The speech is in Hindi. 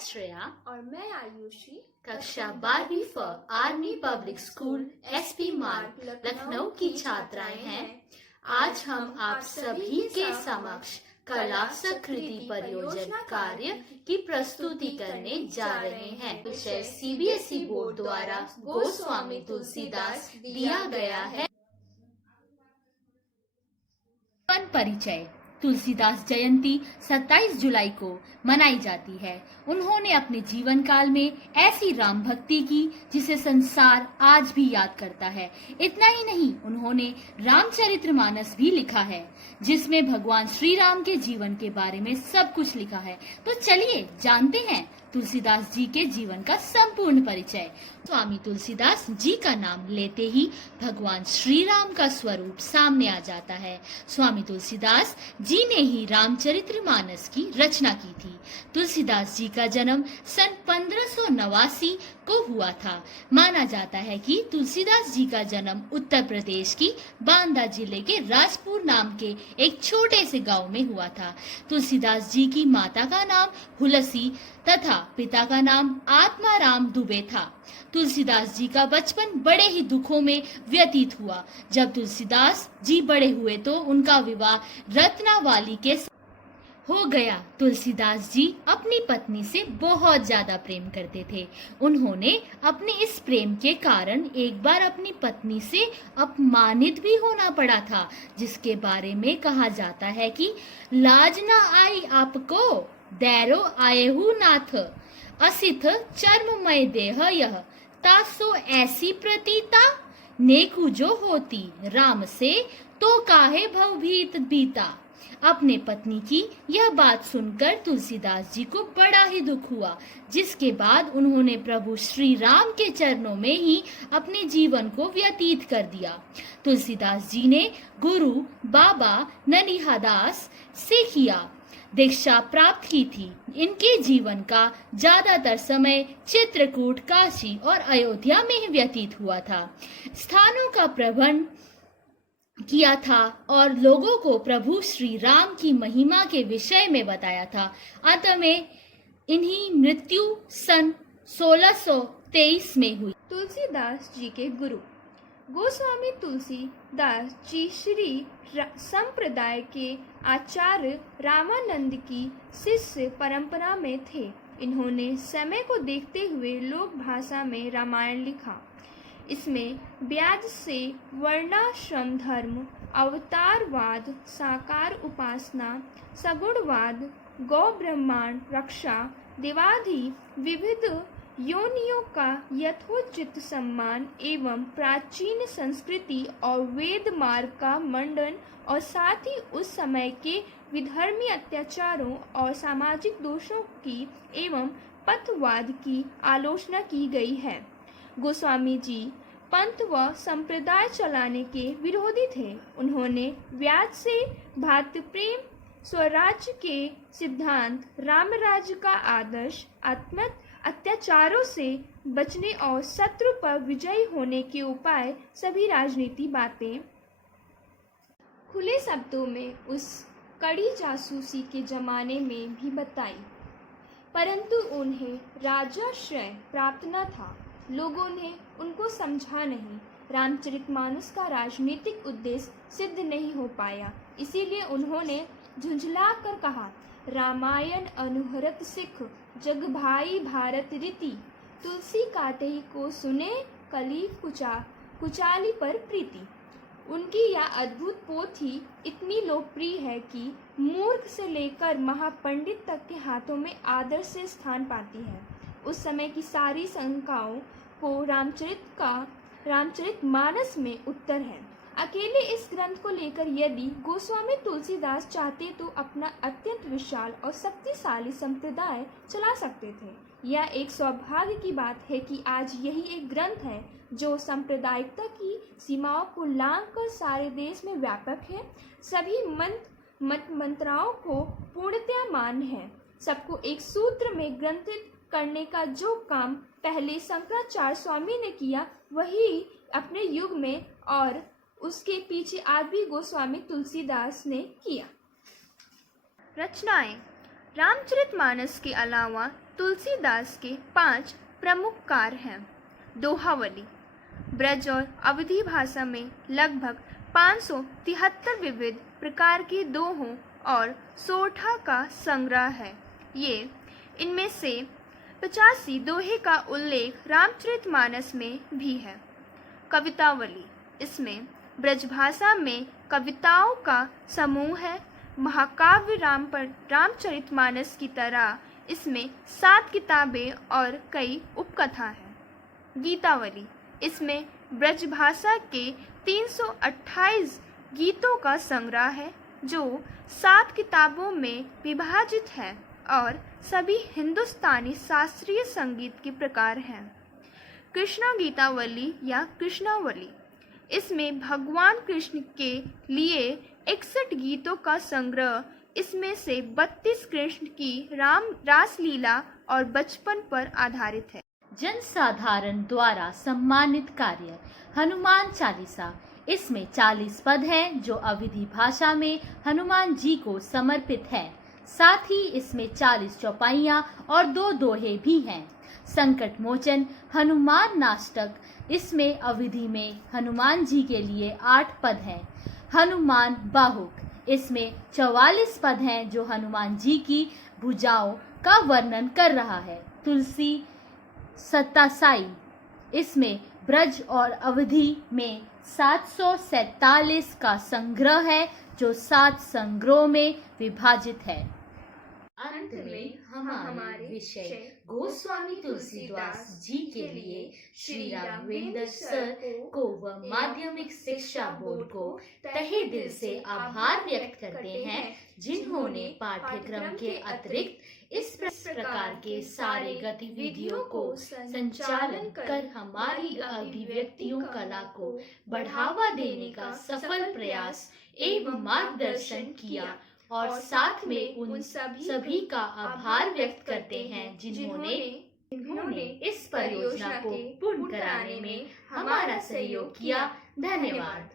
श्रेया और मैं आयुषी कक्षा 12वीं फ आर्मी पब्लिक स्कूल एसपी मार्ग लखनऊ की छात्राएं हैं। आज हम आप सभी के समक्ष कला संस्कृति परियोजना कार्य की प्रस्तुति करने जा रहे हैं। विषय सीबीएसई बोर्ड द्वारा गोस्वामी तुलसीदास दिया गया है। परिचय। तुलसीदास जयंती 27 जुलाई को मनाई जाती है। उन्होंने अपने जीवन काल में ऐसी राम भक्ति की जिसे संसार आज भी याद करता है। इतना ही नहीं, उन्होंने रामचरितमानस भी लिखा है जिसमें भगवान श्री राम के जीवन के बारे में सब कुछ लिखा है। तो चलिए जानते हैं तुलसीदास जी के जीवन का संपूर्ण परिचय। स्वामी तुलसीदास जी का नाम लेते ही भगवान श्री राम का स्वरूप सामने आ जाता है। स्वामी तुलसीदास जी ने ही रामचरितमानस की रचना की थी। तुलसीदास जी का जन्म सन 1589 को हुआ था। माना जाता है कि तुलसीदास जी का जन्म उत्तर प्रदेश की बांदा जिले के राजपुर नाम के एक छोटे से गांव में हुआ था। तुलसीदास जी की माता का नाम हुलसी तथा पिता का नाम आत्माराम दुबे था। तुलसीदास जी का बचपन बड़े ही दुखों में व्यतीत हुआ। जब तुलसीदास जी बड़े हुए तो उनका विवाह रत्नावाली के हो गया। तुलसीदास जी अपनी पत्नी से बहुत ज्यादा प्रेम करते थे। उन्होंने अपने इस प्रेम के कारण एक बार अपनी पत्नी से अपमानित भी होना पड़ा था, जिसके बारे में कहा जाता है कि लाज ना आई आपको, दैरो आएहु नाथ, असिथ चर्ममय देह यह, तासो ऐसी प्रतीता, नेकु जो होती राम से, तो काहे भवभीत बीता। अपने पत्नी की यह बात सुनकर तुलसीदास जी को बड़ा ही दुख हुआ, जिसके बाद उन्होंने प्रभु श्री राम के चरणों में ही अपने जीवन को व्यतीत कर दिया। तुलसीदास जी ने गुरु बाबा ननिहादास से किया दीक्षा प्राप्त की थी। इनके जीवन का ज्यादातर समय चित्रकूट, काशी और अयोध्या में ही व्यतीत हुआ था। स्थानों का भ्रमण किया था और लोगों को प्रभु श्री राम की महिमा के विषय में बताया था। अंत में इन्हीं मृत्यु सन 1623 में हुई। तुलसीदास जी के गुरु गोस्वामी तुलसीदास जी श्री संप्रदाय के आचार्य रामानंद की शिष्य परंपरा में थे। इन्होंने समय को देखते हुए लोक भाषा में रामायण लिखा। इसमें ब्याज से वर्णाश्रम धर्म, अवतारवाद, साकार उपासना, सगुणवाद, गौ ब्रह्मांड रक्षा, देवादि विविध योनियों का यथोचित सम्मान एवं प्राचीन संस्कृति और वेद मार्ग का मंडन और साथ ही उस समय के विधर्मी अत्याचारों और सामाजिक दोषों की एवं पथवाद की आलोचना की गई है। गोस्वामी जी पंथ व संप्रदाय चलाने के विरोधी थे। उन्होंने व्याज से भातृ प्रेम, स्वराज्य के सिद्धांत, राम राज्य का आदर्श, अत्याचारों से बचने और शत्रु पर विजयी होने के उपाय, सभी राजनीति बातें खुले शब्दों में उस कड़ी जासूसी के जमाने में भी बताई, परंतु उन्हें राजाश्रय प्राप्त न था। लोगों ने उनको समझा नहीं। रामचरितमानस का राजनीतिक उद्देश्य सिद्ध नहीं हो पाया, इसीलिए उन्होंने झुंझला कर कहा, रामायण अनुहरत सिख, जग भाई भारत रीति, तुलसी काटे को सुने, कली कुचाली पर प्रीति। उनकी यह अद्भुत पोथी इतनी लोकप्रिय है कि मूर्ख से लेकर महापंडित तक के हाथों में आदर से स्थान पाती है। उस समय की सारी शंकाओं को रामचरितमानस में उत्तर है। अकेले इस ग्रंथ को लेकर यदि गोस्वामी तुलसीदास चाहते तो अपना अत्यंत विशाल और शक्तिशाली संप्रदाय चला सकते थे। यह एक सौभाग्य की बात है कि आज यही एक ग्रंथ है जो सांप्रदायिकता की सीमाओं को लांघकर सारे देश में व्यापक है। सभी मंत्राओं को पूर्णतया मान्य है। सबको एक सूत्र में ग्रंथित करने का जो काम पहले शंकराचार्य स्वामी ने किया, वही अपने युग में और उसके पीछे आज भी गोस्वामी तुलसीदास ने किया। रचनाएं। रामचरितमानस के अलावा तुलसीदास के 5 प्रमुख कार्य हैं। दोहावली ब्रज और अवधी भाषा में लगभग 573 विविध प्रकार की दोहों और सोठा का संग्रह है। ये इनमें से 85 दोहे का उल्लेख रामचरितमानस में भी है। कवितावली इसमें ब्रजभाषा में कविताओं का समूह है। महाकाव्य रामचरितमानस की तरह इसमें 7 किताबें और कई उपकथा हैं। गीतावली इसमें ब्रजभाषा के 328 गीतों का संग्रह है जो 7 किताबों में विभाजित है और सभी हिंदुस्तानी शास्त्रीय संगीत के प्रकार हैं। कृष्णा गीतावली या कृष्णावली इसमें भगवान कृष्ण के लिए 61 गीतों का संग्रह, इसमें से 32 कृष्ण की रासलीला और बचपन पर आधारित है। जन साधारण द्वारा सम्मानित कार्य हनुमान चालीसा, इसमें 40 पद हैं जो अवधी भाषा में हनुमान जी को समर्पित है। साथ ही इसमें 40 चौपाइयाँ और 2 दोहे भी हैं। संकट मोचन हनुमान नाष्टक, इसमें अवधी में हनुमान जी के लिए 8 पद हैं। हनुमान बाहुक, इसमें 44 पद हैं जो हनुमान जी की भुजाओं का वर्णन कर रहा है। तुलसी सतासाई, इसमें ब्रज और अवधी में 747 का संग्रह है जो 7 संग्रहों में विभाजित है। अंत में हमारे विषय गोस्वामी तुलसीदास जी के लिए श्री राघवेंद्र सर को व माध्यमिक शिक्षा बोर्ड को तहे दिल से आभार व्यक्त करते हैं जिन्होंने पाठ्यक्रम के अतिरिक्त इस प्रकार के सारे गतिविधियों को संचालन कर हमारी अभिव्यक्तियों कला को बढ़ावा देने का सफल प्रयास एवं मार्गदर्शन किया और साथ में उन सभी का आभार व्यक्त करते हैं जिन्होंने इस परियोजना को पूर्ण कराने में हमारा सहयोग किया। धन्यवाद।